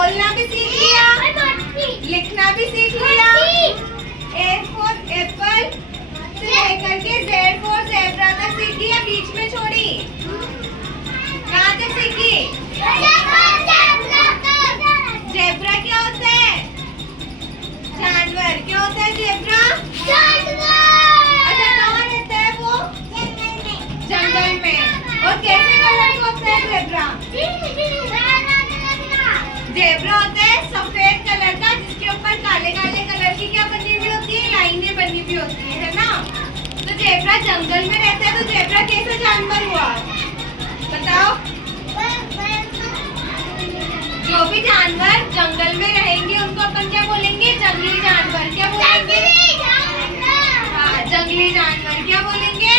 बोलना भी सीख लिया, लिखना भी सीख लिया। A for एप्पल से लेकर के Z for ज़ेब्रा तक सीख लिया, बीच में छोड़ी। कहाँ तक सीखी? ज़ेब्रा क्या होता है? जानवर। क्या होता है ज़ेब्रा? अच्छा, कहाँ रहता है वो? जंगल में। और कैसे कलर का होता है ज़ेब्रा? ज़ेब्रा होता है सफेद कलर का, जिसके ऊपर काले काले कलर की क्या बनी हुई होती है? लाइनें बनी हुई होती है ना? तो ज़ेब्रा जंगल में रहता है, तो ज़ेब्रा कैसा जानवर हुआ? बताओ। जो भी जानवर जंगल में रहेंगे उनको अपन क्या बोलेंगे? जंगली जानवर। क्या बोलेंगे? हाँ, जंगली जानवर। क्या बोलेंगे?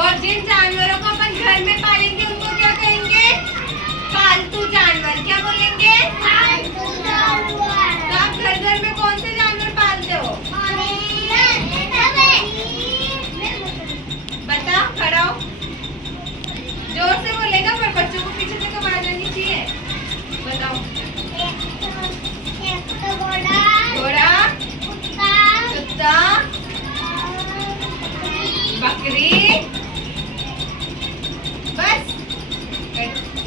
और जिन जानवरों को अपन घर में पालेंगे उनको क्या कहेंगे? पालतू जानवर। क्या बोलेंगे? तो आप घर घर में कौन से जानवर पालते हो? बताओ, खड़ा हो। जोर से बोलेगा, पर बच्चों को पीछे से आवाज आनी चाहिए। बताओ। घोड़ा, कुत्ता, बकरी। बस।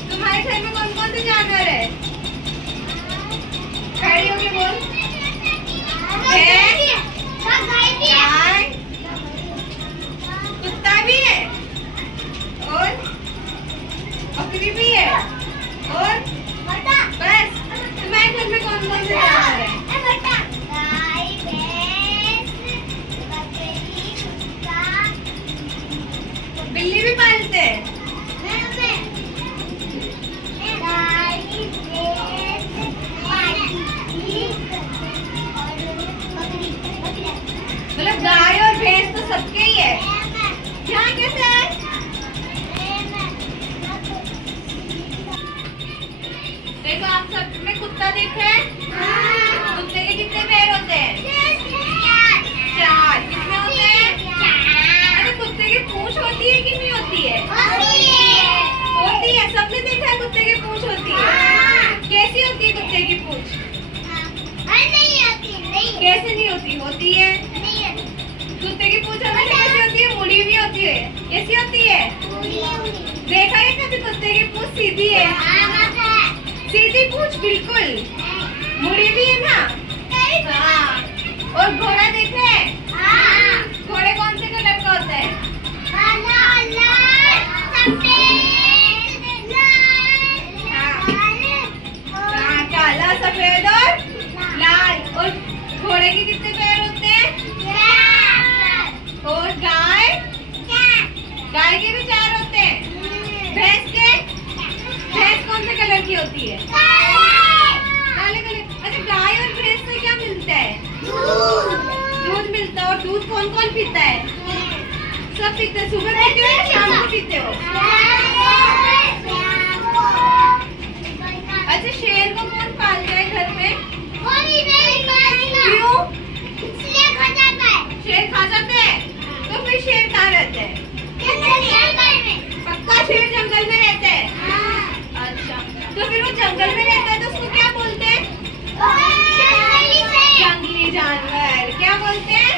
तुम्हारे घर में कौन कौन से जानवर है? खड़ी होके बोल। गाय, कुत्ता भी है, और बकरी भी है, और बस। तुम्हारे घर में कौन कौन से जानवर है? बिल्ली भी पालते हैं? मतलब गाय और भैंस तो सबके ही है। यहाँ कैसे है? देखो, आप सब में कुत्ता देखा है? कुत्ते के कितने पैर होते हैं? 4। कितने होते हैं? अरे, कुत्ते की पूंछ होती है कि नहीं होती है? होती है। सबने देखा है कुत्ते की पूंछ होती है। कैसी होती है कुत्ते की पूंछ? कैसे नहीं होती? होती है। कुत्ते की पूंछ हमेशा कैसी होती है? मुड़ी हुई होती है। कैसी होती है? देखा है कभी कुत्ते की पूंछ सीधी है? सीधी पूंछ बिल्कुल। मुड़ी भी है ना? हाँ। और घोड़ा देखा है? घोड़े कौन से कलर का होता है? हाँ, काला, सफेद और लाल। और घोड़े के कितने पैर होते हैं? और गाय के भी 4 होते हैं। भैंस कौन से कलर की होती है? काले कलर। अच्छा, गाय और भैंस से क्या मिलता है? दूध मिलता है। और दूध कौन कौन पीता है? सब पीते हैं। सुबह पीते हो या शाम को पीते हो? अच्छा, शेर को कौन पालता है घर में? क्यों? शेर खा जाता है। तो फिर शेर कहाँ रहता है? पक्का शेर जंगल में रहता है। अच्छा, तो फिर वो जंगल में रहता है तो उसको क्या बोलते हैं? जंगली जानवर। क्या बोलते हैं?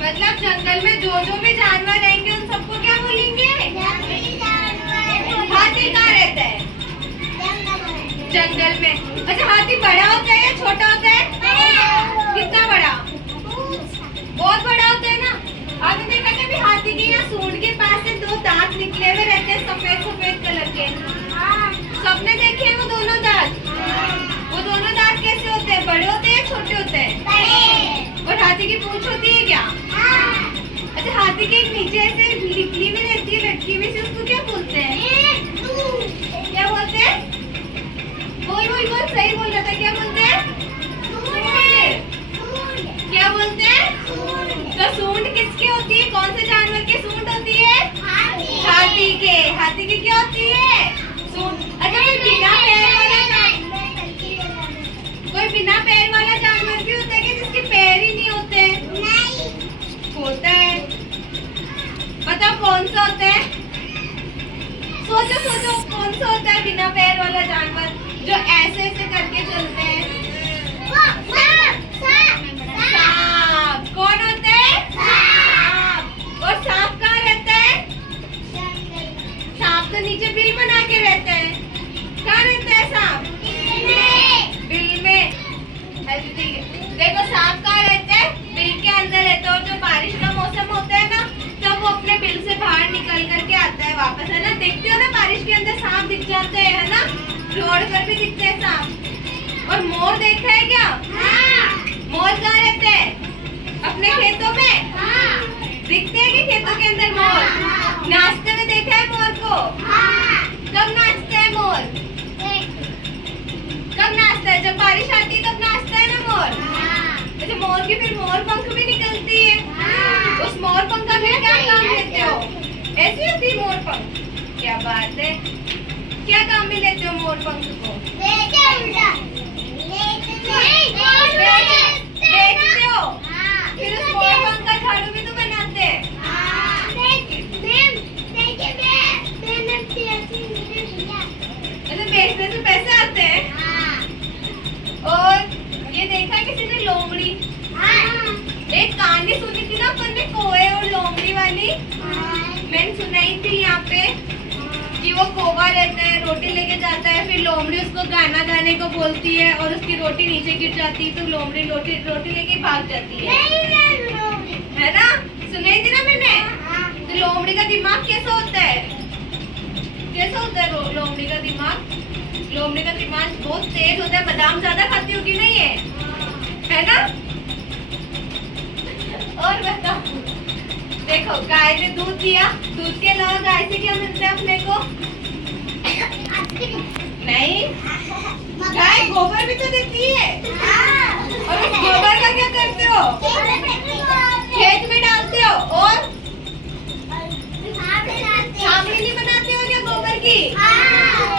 मतलब जंगल में जो भी जानवर रहेंगे उन सबको क्या बोलेंगे? हाथी कहाँ रहता है? जंगल में। अच्छा, हाथी बड़ा होता है या छोटा होता है? कितना बड़ा? बहुत बड़ा होता है ना? आपने देखा कभी हाथी के या सूंड के पास से 2 दांत निकले हुए रहते हैं, सफेद सफेद कलर के? सबने देखे हैं वो दोनों दांत? वो दोनों दांत कैसे होते हैं? बड़े होते हैं या छोटे होते हैं? और हाथी की पूंछ होती है क्या? अच्छा, हाथी के नीचे ऐसे निकली हुई रहती है, लटकी हुई, से उसको क्या बोलते हैं? क्या बोलते हैं? बोल, सही बोल रहा था। क्या बोलते हैं? क्या बोलते हैं? तो सूंड किसकी होती है? कौन से जानवर की सूंड होती है? हाथी के। हाथी की क्या होती है? सूंड। अच्छा, कोई बिना पैर वाला जानवर भी होता है कि जिसके पैर ही नहीं होते? नहीं होता है। बताओ कौन सा होता है? सोचो कौन सा होता है? वापस, है ना। देखते हो ना बारिश के अंदर सांप दिख जाते हैं, है ना, रोड पर भी दिखते हैं सांप। और मोर देखा है क्या? मोर कहाँ रहते हैं? अपने खेतों में दिखते हैं कि खेतों के अंदर मोर नाचते हुए देखा है मोर को? कब नाचता है मोर? कब नाचता है? जब बारिश आती है तब नाचता है ना मोर। अच्छा, मोर की फिर मोर पंख भी निकलती है। उस मोर पंख का फिर क्या काम लेते हो? ऐसी होती है मोर पंख? क्या बात है, क्या काम में लेते हो मोर पंख को? बेचते हो? फिर उस मोर पंख का झाड़ू भी तो बनाते हैं। अच्छा, बेचने से पैसे आते हैं। और ये देखा किसी ने लोमड़ी? एक कहानी सुनी थी ना अपन ने, कोए और लोमड़ी वाली। मैंने सुनाई थी यहाँ पे कि वो कौवा रहता है, रोटी लेके जाता है, फिर लोमड़ी उसको गाना गाने को बोलती है और उसकी रोटी नीचे गिर जाती है, तो लोमड़ी रोटी लेके भाग जाती है ना। सुनाई थी ना मैंने। तो लोमड़ी का दिमाग कैसा होता है? कैसा होता है लोमड़ी का दिमाग? लोमड़ी का दिमाग बहुत तेज होता है। बादाम ज्यादा खाती होगी ना ये, है ना। और बताओ, देखो गाय ने दूध दिया, दूध के अलावा गाय से क्या मिलता है अपने को? नहीं, गाय गोबर भी तो देती है।